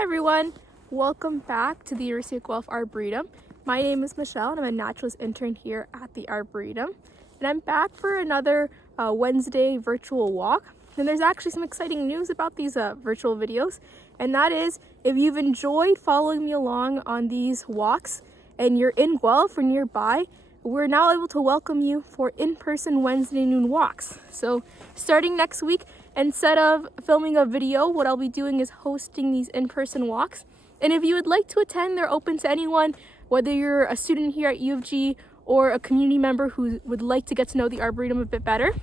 Hi everyone, welcome back to the University of Guelph Arboretum. My name is Michelle and I'm a naturalist intern here at the Arboretum. And I'm back for another Wednesday virtual walk. And there's actually some exciting news about these virtual videos. And that is, if you've enjoyed following me along on these walks and you're in Guelph or nearby, we're now able to welcome you for in-person Wednesday noon walks. So starting next week, instead of filming a video, what I'll be doing is hosting these in-person walks. And if you would like to attend, they're open to anyone, whether you're a student here at U of G or a community member who would like to get to know the Arboretum a bit better.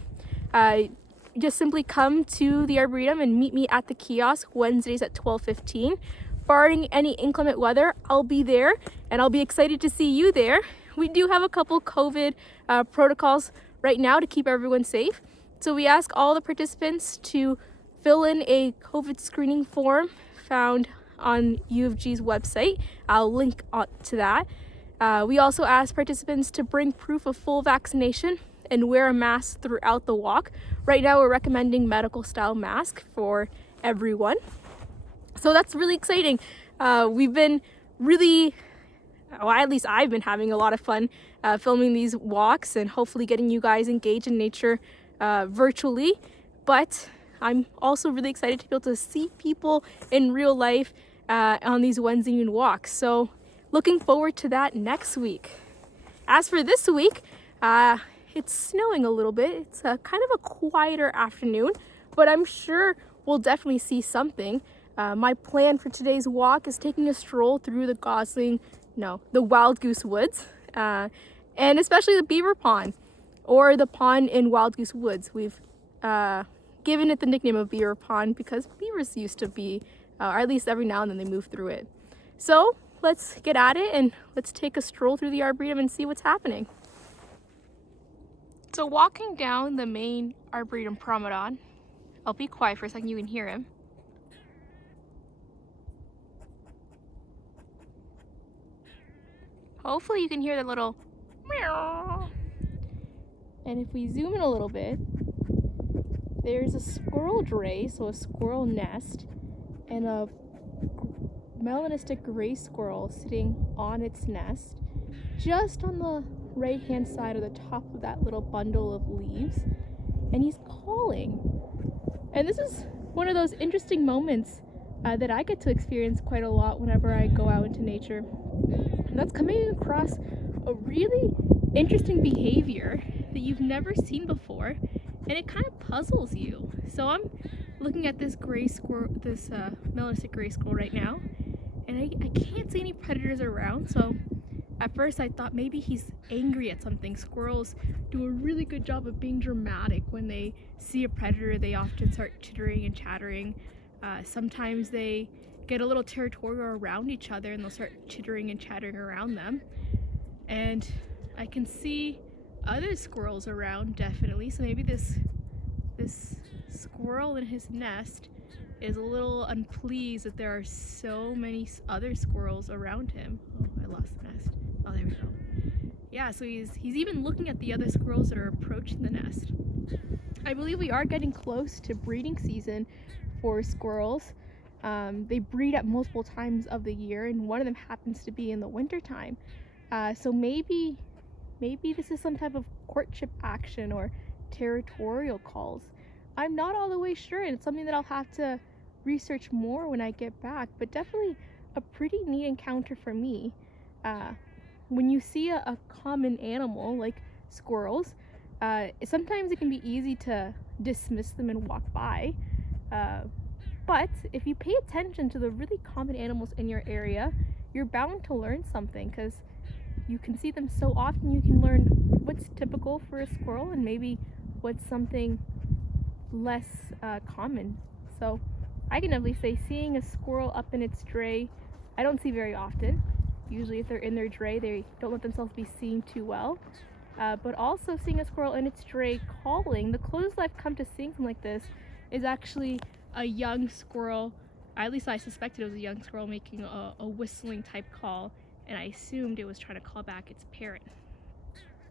Just simply come to the Arboretum and meet me at the kiosk Wednesdays at 12:15. Barring any inclement weather, I'll be there and I'll be excited to see you there. We do have a couple COVID protocols right now to keep everyone safe. So we ask all the participants to fill in a COVID screening form found on U of G's website. I'll link to that. We also ask participants to bring proof of full vaccination and wear a mask throughout the walk. Right now we're recommending medical style mask for everyone. So that's really exciting. We've been really, well, at least I've been having a lot of fun filming these walks and hopefully getting you guys engaged in nature virtually. But I'm also really excited to be able to see people in real life on these Wednesday noon walks. So looking forward to that next week. As for this week, it's snowing a little bit. It's kind of a quieter afternoon, but I'm sure we'll definitely see something. My plan for today's walk is taking a stroll through the Wild Goose Woods, and especially the beaver pond, or the pond in Wild Goose Woods. We've given it the nickname of beaver pond because beavers used to be, or at least every now and then they move through it. So let's get at it and let's take a stroll through the Arboretum and see what's happening. So walking down the main Arboretum promenade, I'll be quiet for a second, you can hear him. Hopefully you can hear the little meow. And if we zoom in a little bit, there's a squirrel dray, so a squirrel nest, and a melanistic gray squirrel sitting on its nest, just on the right-hand side of the top of that little bundle of leaves, and he's calling. And this is one of those interesting moments that I get to experience quite a lot whenever I go out into nature. And that's coming across a really interesting behavior that you've never seen before, and it kind of puzzles you. So I'm looking at this gray squirrel, this melanistic gray squirrel right now, and I can't see any predators around. So at first I thought maybe he's angry at something. Squirrels do a really good job of being dramatic. When they see a predator, they often start chittering and chattering. Sometimes they get a little territorial around each other and they'll start chittering and chattering around them. And I can see other squirrels around, definitely. So maybe this squirrel in his nest is a little unpleased that there are so many other squirrels around him. Oh, I lost the nest. Oh, there we go. Yeah, so he's even looking at the other squirrels that are approaching the nest. I believe we are getting close to breeding season for squirrels. They breed at multiple times of the year, and one of them happens to be in the winter time. So maybe this is some type of courtship action or territorial calls. I'm not all the way sure, and it's something that I'll have to research more when I get back, but definitely a pretty neat encounter for me. When you see a common animal like squirrels, sometimes it can be easy to dismiss them and walk by. But if you pay attention to the really common animals in your area, you're bound to learn something, because you can see them so often. You can learn what's typical for a squirrel and maybe what's something less common. So I can definitely say seeing a squirrel up in its dray, I don't see very often. Usually if they're in their dray, they don't let themselves be seen too well. But also seeing a squirrel in its dray calling, the closest I've come to seeing something like this is actually a young squirrel. At least I suspected it was a young squirrel making a whistling type call, and I assumed it was trying to call back its parent.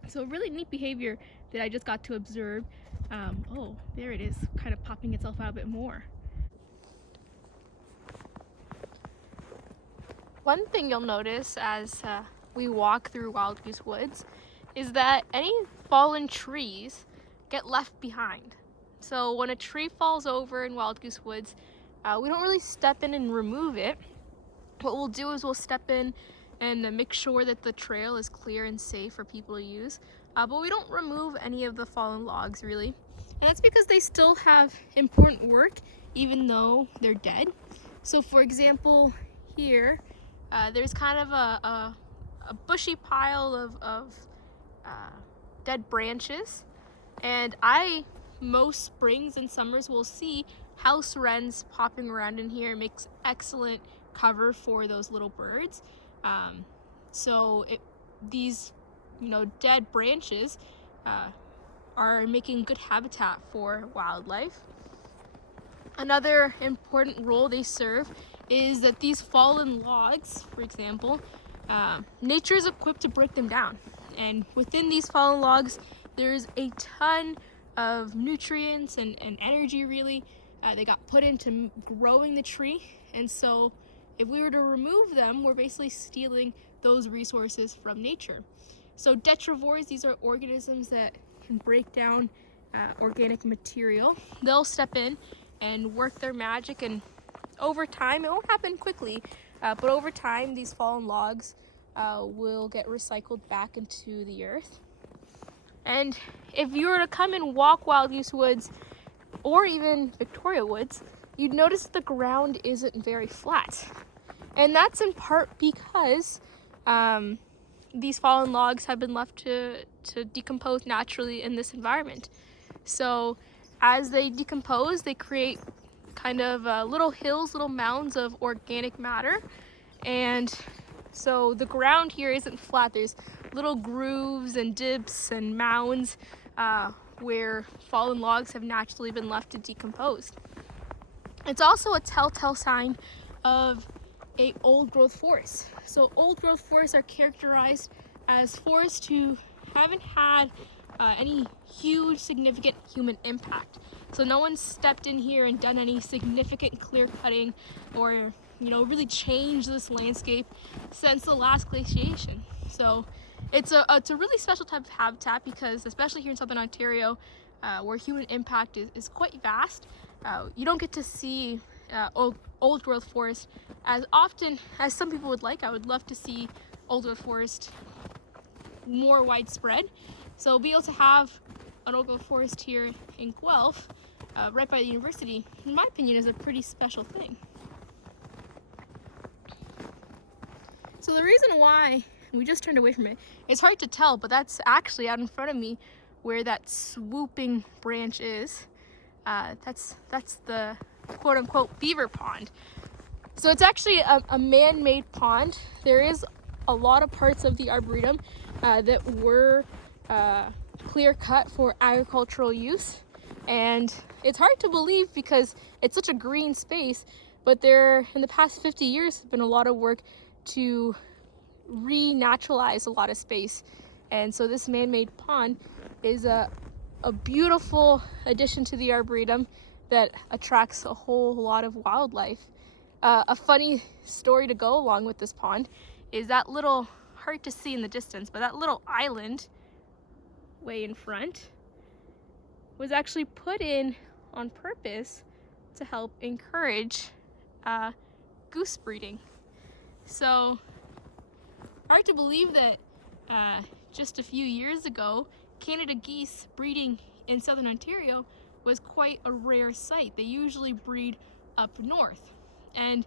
So really neat behavior that I just got to observe. Oh, there it is, kind of popping itself out a bit more. One thing you'll notice as we walk through Wild Goose Woods is that any fallen trees get left behind. So when a tree falls over in Wild Goose Woods, we don't really step in and remove it. What we'll do is we'll step in and make sure that the trail is clear and safe for people to use. But we don't remove any of the fallen logs really. And that's because they still have important work even though they're dead. So for example, here, there's kind of a bushy pile of dead branches. And most springs and summers will see house wrens popping around in here. It makes excellent cover for those little birds. These dead branches are making good habitat for wildlife. Another important role they serve is that these fallen logs, for example, nature is equipped to break them down. And within these fallen logs, there's a ton of nutrients and energy really. They got put into growing the tree. And so if we were to remove them, we're basically stealing those resources from nature. So detrivores, these are organisms that can break down organic material. They'll step in and work their magic, and over time, it won't happen quickly, but over time these fallen logs will get recycled back into the earth. And if you were to come and walk Wild Goose Woods or even Victoria Woods, you'd notice that the ground isn't very flat. And that's in part because these fallen logs have been left to decompose naturally in this environment. So as they decompose, they create kind of little hills, little mounds of organic matter. And so the ground here isn't flat. There's little grooves and dips and mounds where fallen logs have naturally been left to decompose. It's also a telltale sign of an old growth forest. So old growth forests are characterized as forests who haven't had any huge significant human impact. So no one's stepped in here and done any significant clear cutting or really changed this landscape since the last glaciation. So it's a really special type of habitat because, especially here in Southern Ontario, where human impact is quite vast, you don't get to see old growth forest as often as some people would like. I would love to see old growth forest more widespread. So be able to have an old growth forest here in Guelph, right by the university, in my opinion, is a pretty special thing. So the reason why we just turned away from it, it's hard to tell, but that's actually out in front of me where that swooping branch is. That's the quote-unquote beaver pond. So it's actually a man-made pond. There is a lot of parts of the Arboretum that were clear cut for agricultural use, and it's hard to believe because it's such a green space, but there in the past 50 years has been a lot of work to renaturalize a lot of space. And so this man-made pond is a beautiful addition to the Arboretum that attracts a whole lot of wildlife. A funny story to go along with this pond is that little, hard to see in the distance, but that little island way in front was actually put in on purpose to help encourage goose breeding. So hard to believe that just a few years ago, Canada geese breeding in Southern Ontario was quite a rare sight. They usually breed up north. And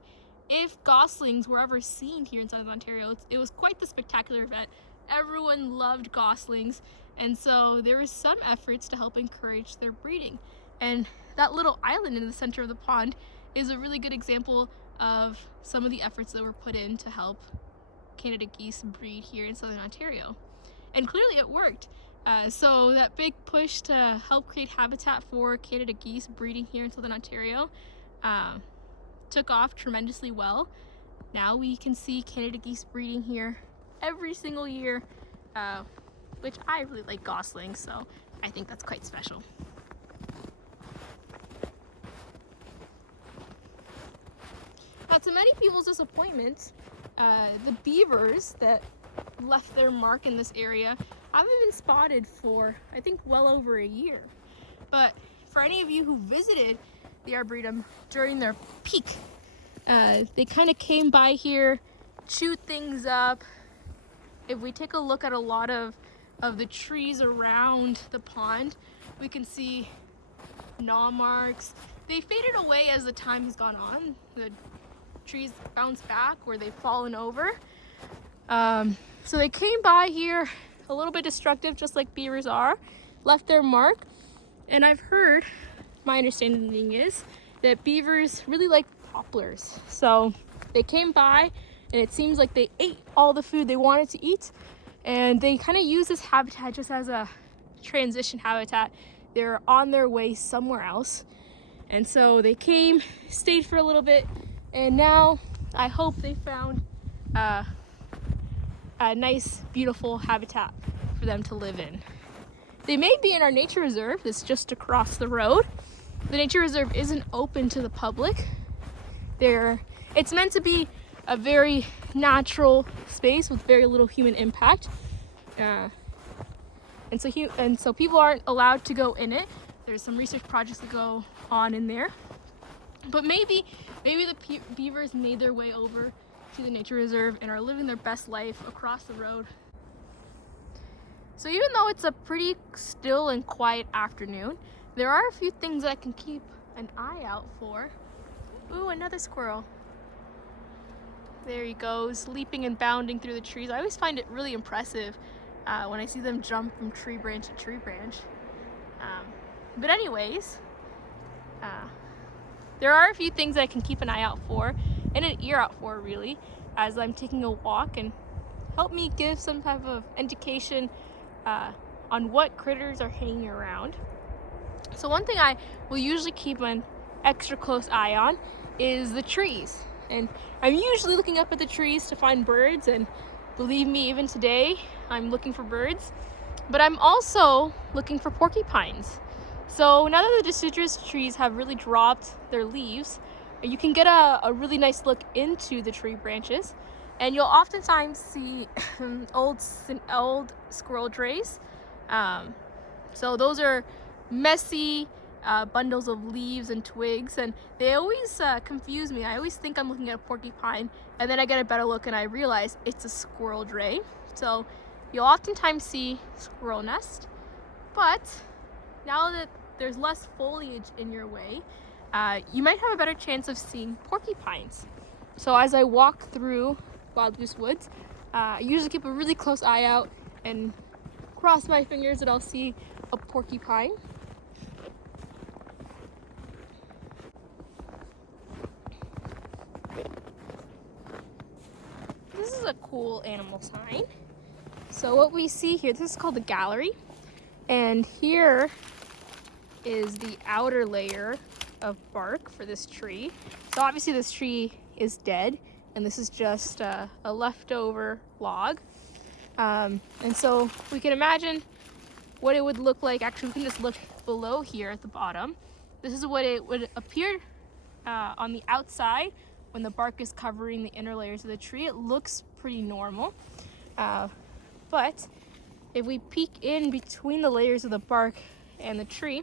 if goslings were ever seen here in Southern Ontario, it was quite the spectacular event. Everyone loved goslings, and so there was some efforts to help encourage their breeding. And that little island in the center of the pond is a really good example of some of the efforts that were put in to help Canada geese breed here in Southern Ontario. And clearly it worked. So that big push to help create habitat for Canada geese breeding here in Southern Ontario took off tremendously well. Now we can see Canada geese breeding here every single year, which I really like goslings, so I think that's quite special. to many people's disappointment, the beavers that left their mark in this area haven't been spotted for, I think, well over a year. But for any of you who visited the Arboretum during their peak, they kind of came by here, chewed things up. If we take a look at a lot of the trees around the pond, we can see gnaw marks. They faded away as the time has gone on. The trees bounce back where they've fallen over. So they came by here a little bit destructive, just like beavers are, left their mark. And I've heard, my understanding is, that beavers really like poplars. So they came by and it seems like they ate all the food they wanted to eat, and they kind of use this habitat just as a transition habitat. They're on their way somewhere else. And so they came, stayed for a little bit, and now I hope they found a nice, beautiful habitat for them to live in. They may be in our nature reserve that's just across the road. The nature reserve isn't open to the public. It's meant to be a very natural space with very little human impact. And so people aren't allowed to go in it. There's some research projects that go on in there. But maybe the beavers made their way over to the nature reserve and are living their best life across the road. So even though it's a pretty still and quiet afternoon, there are a few things that I can keep an eye out for. Ooh, another squirrel. There he goes, leaping and bounding through the trees. I always find it really impressive when I see them jump from tree branch to tree branch. But anyways, there are a few things that I can keep an eye out for, and an ear out for really, as I'm taking a walk, and help me give some type of indication on what critters are hanging around. So one thing I will usually keep an extra close eye on is the trees. And I'm usually looking up at the trees to find birds, and believe me, even today, I'm looking for birds. But I'm also looking for porcupines. So now that the deciduous trees have really dropped their leaves, you can get a really nice look into the tree branches. And you'll oftentimes see old squirrel drays. So those are messy bundles of leaves and twigs, and they always confuse me. I always think I'm looking at a porcupine, and then I get a better look and I realize it's a squirrel dray. So you'll oftentimes see squirrel nest, but now that there's less foliage in your way, you might have a better chance of seeing porcupines. So as I walk through Wild Goose Woods, I usually keep a really close eye out and cross my fingers that I'll see a porcupine. This is a cool animal sign. So what we see here, this is called the gallery, and here is the outer layer of bark for this tree. So obviously this tree is dead, and this is just a leftover log. And so we can imagine what it would look like. Actually, we can just look below here at the bottom. This is what it would appear on the outside when the bark is covering the inner layers of the tree. It looks pretty normal. But if we peek in between the layers of the bark and the tree,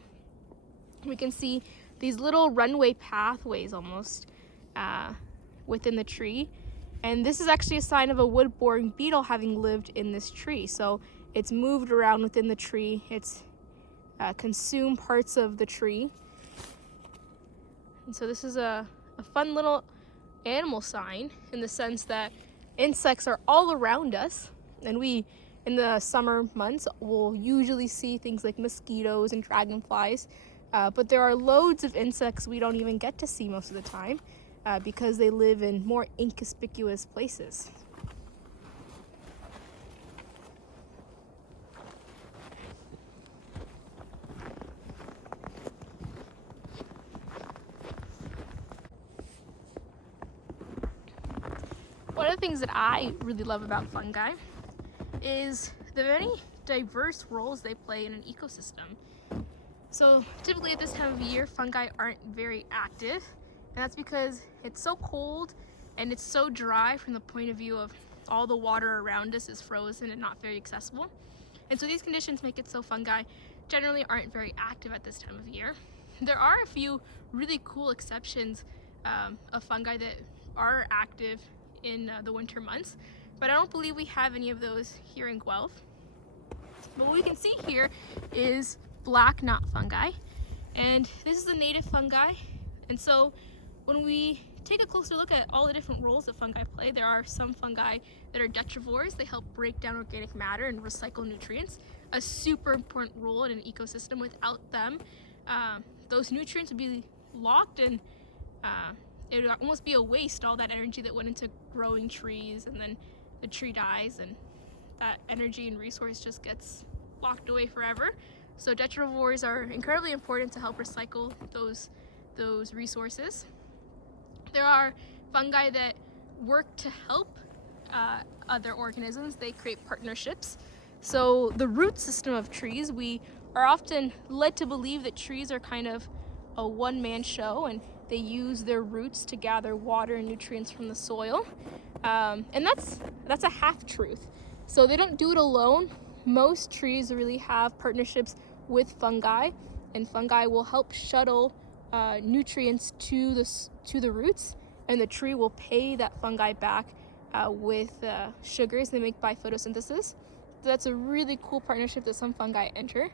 we can see these little runway pathways almost within the tree. And this is actually a sign of a wood-boring beetle having lived in this tree. So it's moved around within the tree. It's consumed parts of the tree. And so this is a fun little animal sign in the sense that insects are all around us. And we, in the summer months, will usually see things like mosquitoes and dragonflies. But there are loads of insects we don't even get to see most of the time because they live in more inconspicuous places. One of the things that I really love about fungi is the many diverse roles they play in an ecosystem. So typically at this time of year, fungi aren't very active. And that's because it's so cold and it's so dry from the point of view of all the water around us is frozen and not very accessible. And so these conditions make it so fungi generally aren't very active at this time of year. There are a few really cool exceptions of fungi that are active in the winter months, but I don't believe we have any of those here in Guelph. But what we can see here is black knot fungi, and this is the native fungi. And so when we take a closer look at all the different roles that fungi play, there are some fungi that are detrivores. They help break down organic matter and recycle nutrients, a super important role in an ecosystem. Without them, those nutrients would be locked, and it would almost be a waste, all that energy that went into growing trees, and then the tree dies and that energy and resource just gets locked away forever. So detrivores are incredibly important to help recycle those resources. There are fungi that work to help other organisms. They create partnerships. So the root system of trees, we are often led to believe that trees are kind of a one-man show, and they use their roots to gather water and nutrients from the soil. And that's a half-truth. So they don't do it alone. Most trees really have partnerships with fungi, and fungi will help shuttle nutrients to the roots, and the tree will pay that fungi back with sugars they make by photosynthesis. So that's a really cool partnership that some fungi enter.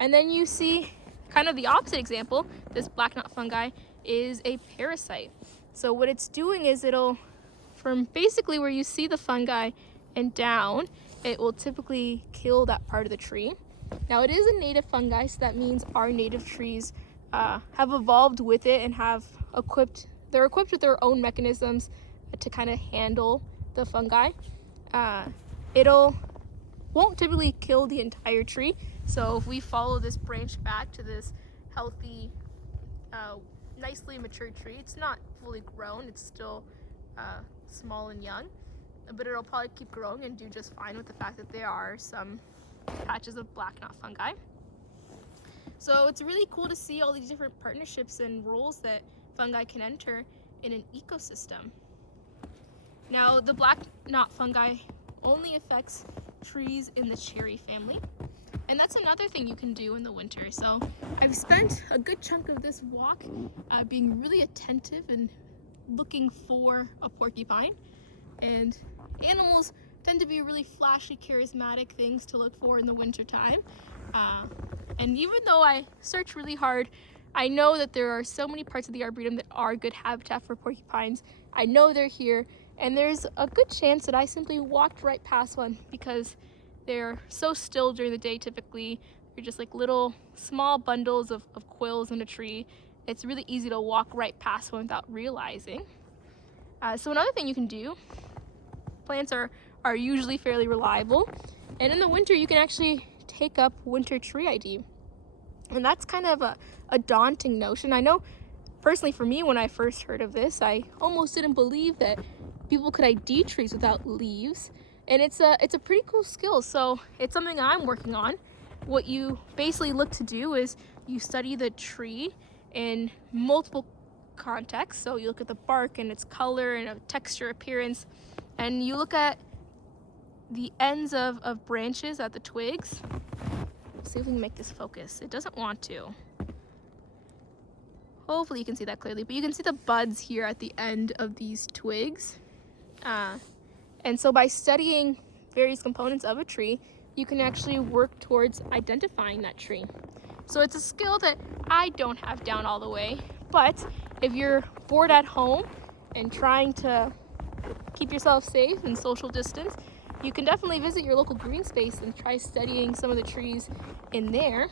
And then you see kind of the opposite example. This black knot fungi is a parasite. So what it's doing is it'll, from basically where you see the fungi and down, it will typically kill that part of the tree. Now it is a native fungi, so that means our native trees have evolved with it and they're equipped with their own mechanisms to kind of handle the fungi. It'll won't typically kill the entire tree. So if we follow this branch back to this healthy, nicely matured tree, it's not fully grown, it's still small and young, but it'll probably keep growing and do just fine with the fact that there are some patches of black knot fungi. So it's really cool to see all these different partnerships and roles that fungi can enter in an ecosystem. Now, the black knot fungi only affects trees in the cherry family, and that's another thing you can do in the winter. So I've spent a good chunk of this walk being really attentive and looking for a porcupine. And animals tend to be really flashy, charismatic things to look for in the winter time. And even though I search really hard, I know that there are so many parts of the Arboretum that are good habitat for porcupines. I know they're here, and there's a good chance that I simply walked right past one because they're so still during the day. Typically, they're just like little small bundles of quills in a tree. It's really easy to walk right past one without realizing. So another thing you can do, plants are usually fairly reliable, and in the winter you can actually take up winter tree ID. And that's kind of a daunting notion. I know personally for me, when I first heard of this, I almost didn't believe that people could ID trees without leaves. And it's a pretty cool skill, so it's something I'm working on. What you basically look to do is you study the tree in multiple contexts. So you look at the bark and its color and texture, appearance, and you look at the ends of branches at the twigs. Let's see if we can make this focus. It doesn't want to. Hopefully you can see that clearly, but you can see the buds here at the end of these twigs. And so by studying various components of a tree, you can actually work towards identifying that tree. So it's a skill that I don't have down all the way, but if you're bored at home and trying to keep yourself safe and social distance, you can definitely visit your local green space and try studying some of the trees in there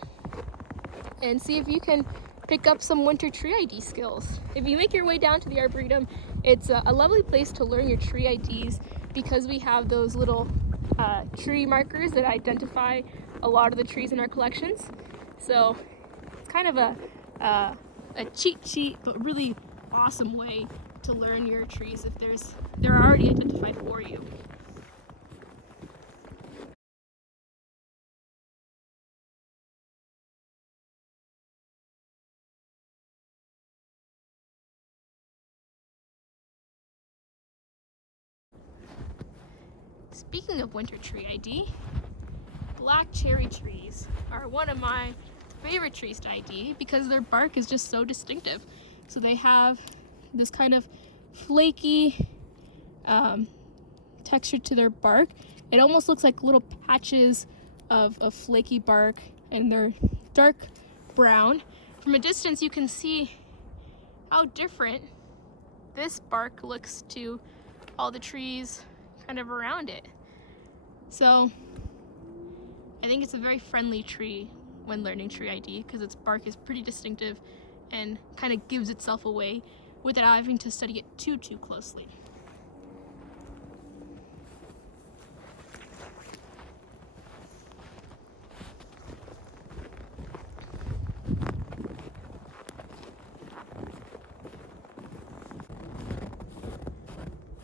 and see if you can pick up some winter tree ID skills. If you make your way down to the Arboretum, it's a lovely place to learn your tree IDs because we have those little tree markers that identify a lot of the trees in our collections. So it's kind of a cheat sheet, but really awesome way to learn your trees if they're already identified for you. Speaking of winter tree ID, black cherry trees are one of my favorite trees to ID because their bark is just so distinctive. So they have this kind of flaky texture to their bark. It almost looks like little patches of flaky bark, and they're dark brown. From a distance you can see how different this bark looks to all the trees kind of around it. So I think it's a very friendly tree when learning tree ID because its bark is pretty distinctive and kind of gives itself away without having to study it too closely.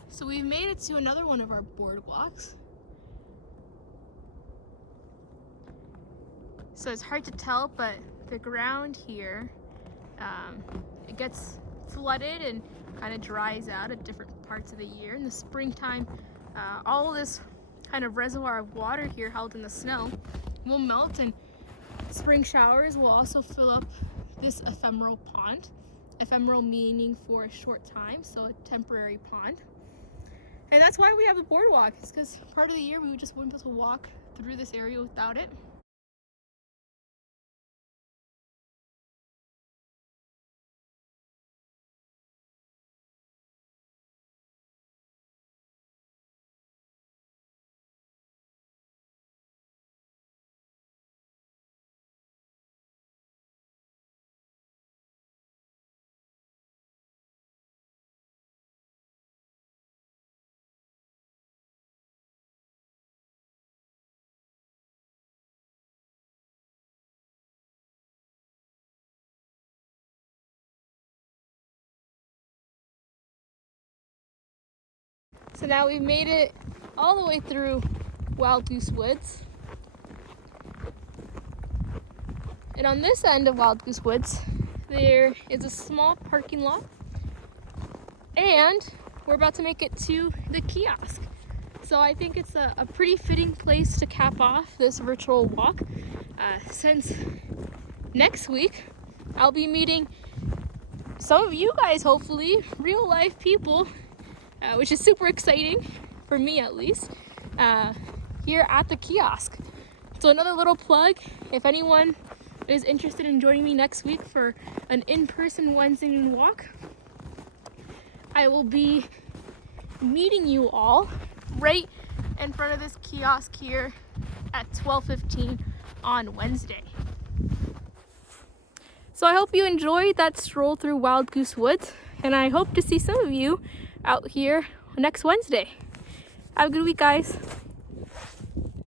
So we've made it to another one of our boardwalks. So it's hard to tell, but the ground here, it gets flooded and kind of dries out at different parts of the year. In the springtime, all this kind of reservoir of water here held in the snow will melt, and spring showers will also fill up this ephemeral pond. Ephemeral meaning for a short time, so a temporary pond. And that's why we have the boardwalk. It's because part of the year we just wouldn't be able to walk through this area without it. So now we've made it all the way through Wild Goose Woods. And on this end of Wild Goose Woods, there is a small parking lot. And we're about to make it to the kiosk. So I think it's a pretty fitting place to cap off this virtual walk, since next week I'll be meeting some of you guys, hopefully, real life people, which is super exciting, for me at least, here at the kiosk. So another little plug, if anyone is interested in joining me next week for an in-person Wednesday noon walk, I will be meeting you all right in front of this kiosk here at 12:15 on Wednesday. So I hope you enjoyed that stroll through Wild Goose Woods, and I hope to see some of you out here next Wednesday. Have a good week, guys.